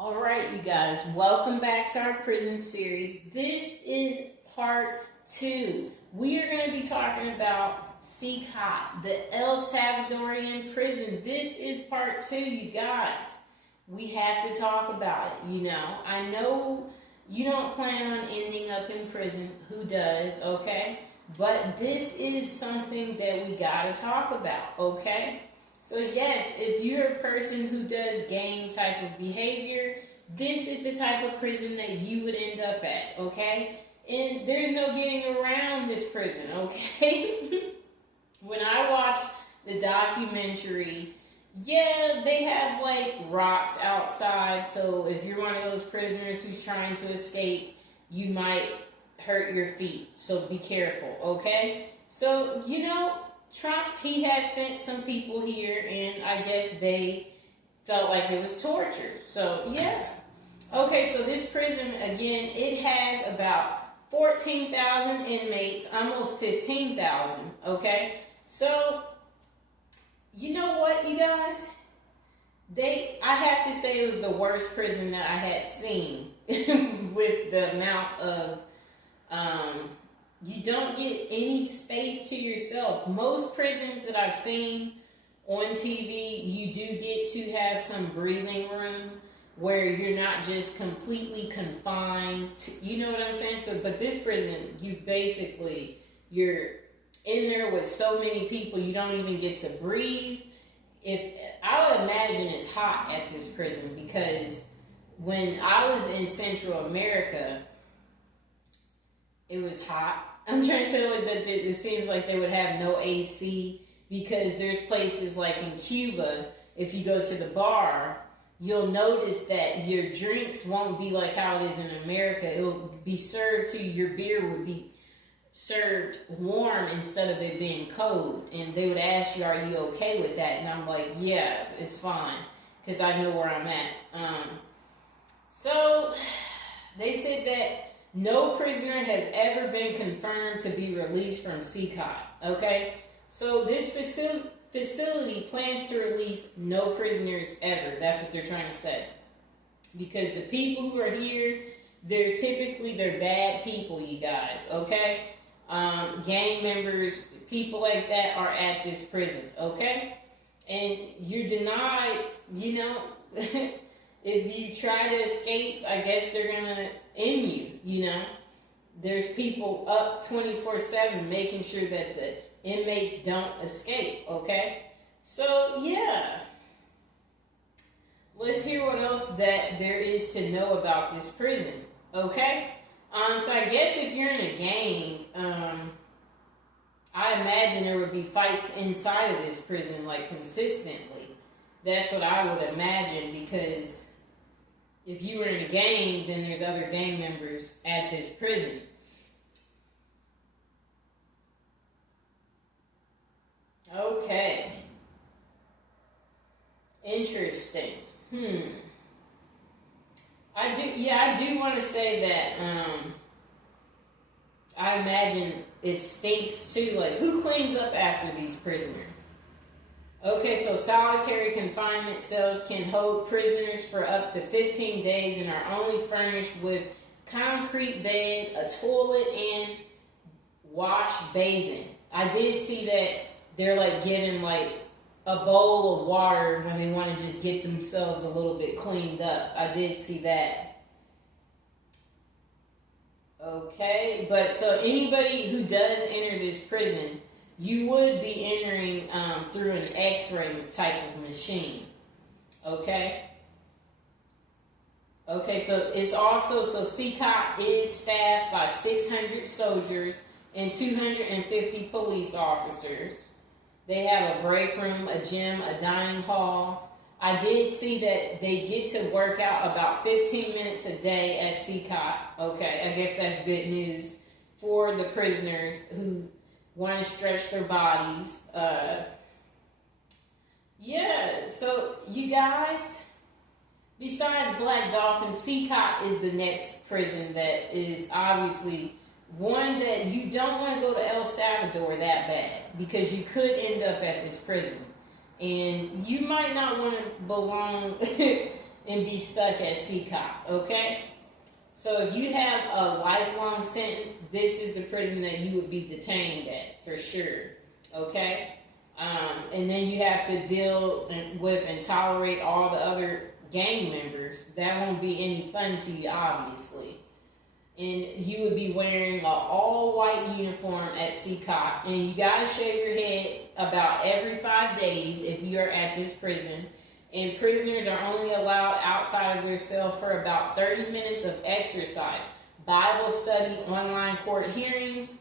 All right, you guys, welcome back to our prison series. This is part 2. We are going to be talking about Cecot, the El Salvadorian prison. This is part 2, you guys. We have to talk about it, I know you don't plan on ending up in prison. Who does, okay? But this is something that we got to talk about, okay? So yes, if you're a person who does gang type of behavior, this is the type of prison that you would end up at, okay? And there's no getting around this prison, okay? When I watched the documentary, yeah, they have like rocks outside, so if you're one of those prisoners who's trying to escape, you might hurt your feet, so be careful, okay? So, Trump, he had sent some people here, and I guess they felt like it was torture. So, yeah. Okay, so this prison, again, it has about 14,000 inmates, almost 15,000, okay? So, you know what, you guys? I have to say it was the worst prison that I had seen with the amount of, you don't get any space to yourself. Most prisons that I've seen on TV, you do get to have some breathing room where you're not just completely confined to, you know what I'm saying? So, but this prison, you're in there with so many people, you don't even get to breathe. I would imagine it's hot at this prison, because when I was in Central America, it was hot. I'm trying to say like that it seems like they would have no AC, because there's places like in Cuba, if you go to the bar, you'll notice that your drinks won't be like how it is in America. It'll be served to you, your beer would be served warm instead of it being cold. And they would ask you, are you okay with that? And I'm like, yeah, it's fine, because I know where I'm at. So they said that no prisoner has ever been confirmed to be released from Cecot, okay? So this facility plans to release no prisoners ever. That's what they're trying to say. Because the people who are here, they're bad people, you guys, okay? Gang members, people like that are at this prison, okay? And you're denied, if you try to escape, I guess they're going to end you, There's people up 24/7 making sure that the inmates don't escape, okay? So, yeah. Let's hear what else that there is to know about this prison, okay? So I guess if you're in a gang, I imagine there would be fights inside of this prison, like, consistently. That's what I would imagine, because if you were in a gang, then there's other gang members at this prison. Okay. Interesting. I do want to say that, I imagine it stinks too. Like, who cleans up after these prisoners? Okay, so solitary confinement cells can hold prisoners for up to 15 days and are only furnished with concrete bed, a toilet, and wash basin. I did see that they're like given like a bowl of water when they want to just get themselves a little bit cleaned up. I did see that. Okay, but so anybody who does enter this prison, you would be entering through an X-ray type of machine, okay? Okay, so it's also, Cecot is staffed by 600 soldiers and 250 police officers. They have a break room, a gym, a dining hall. I did see that they get to work out about 15 minutes a day at Cecot. Okay, I guess that's good news for the prisoners who want to stretch their bodies. Yeah, so you guys, besides Black Dolphin, Cecot is the next prison that is obviously one that you don't want to go to El Salvador that bad, because you could end up at this prison. And you might not want to belong and be stuck at Cecot, okay? So if you have a lifelong sentence, this is the prison that you would be detained at, for sure, okay? And then you have to deal with and tolerate all the other gang members. That won't be any fun to you, obviously. And you would be wearing an all-white uniform at Cecot, and you gotta shave your head about every 5 days if you are at this prison. And prisoners are only allowed outside of their cell for about 30 minutes of exercise, Bible study, online court hearings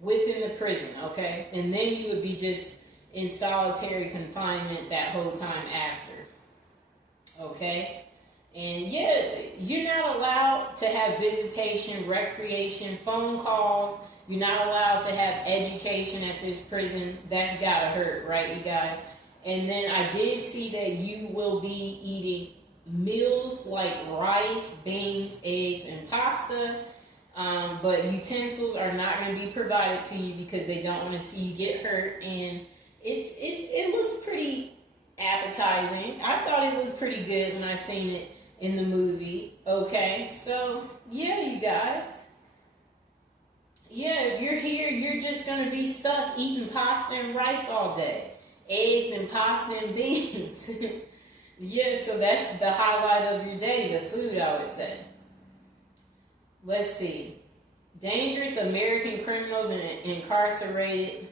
within the prison, okay? And then you would be just in solitary confinement that whole time after, okay? And yeah, you're not allowed to have visitation, recreation, phone calls. You're not allowed to have education at this prison. That's gotta hurt, right, you guys? And then I did see that you will be eating meals like rice, beans, eggs, and pasta. But utensils are not going to be provided to you because they don't want to see you get hurt. And it looks pretty appetizing. I thought it looked pretty good when I seen it in the movie. Okay, so yeah, you guys. Yeah, if you're here, you're just going to be stuck eating pasta and rice all day. Eggs and pasta and beans. Yeah, so that's the highlight of your day, the food, I would say. Let's see. Dangerous American criminals and incarcerated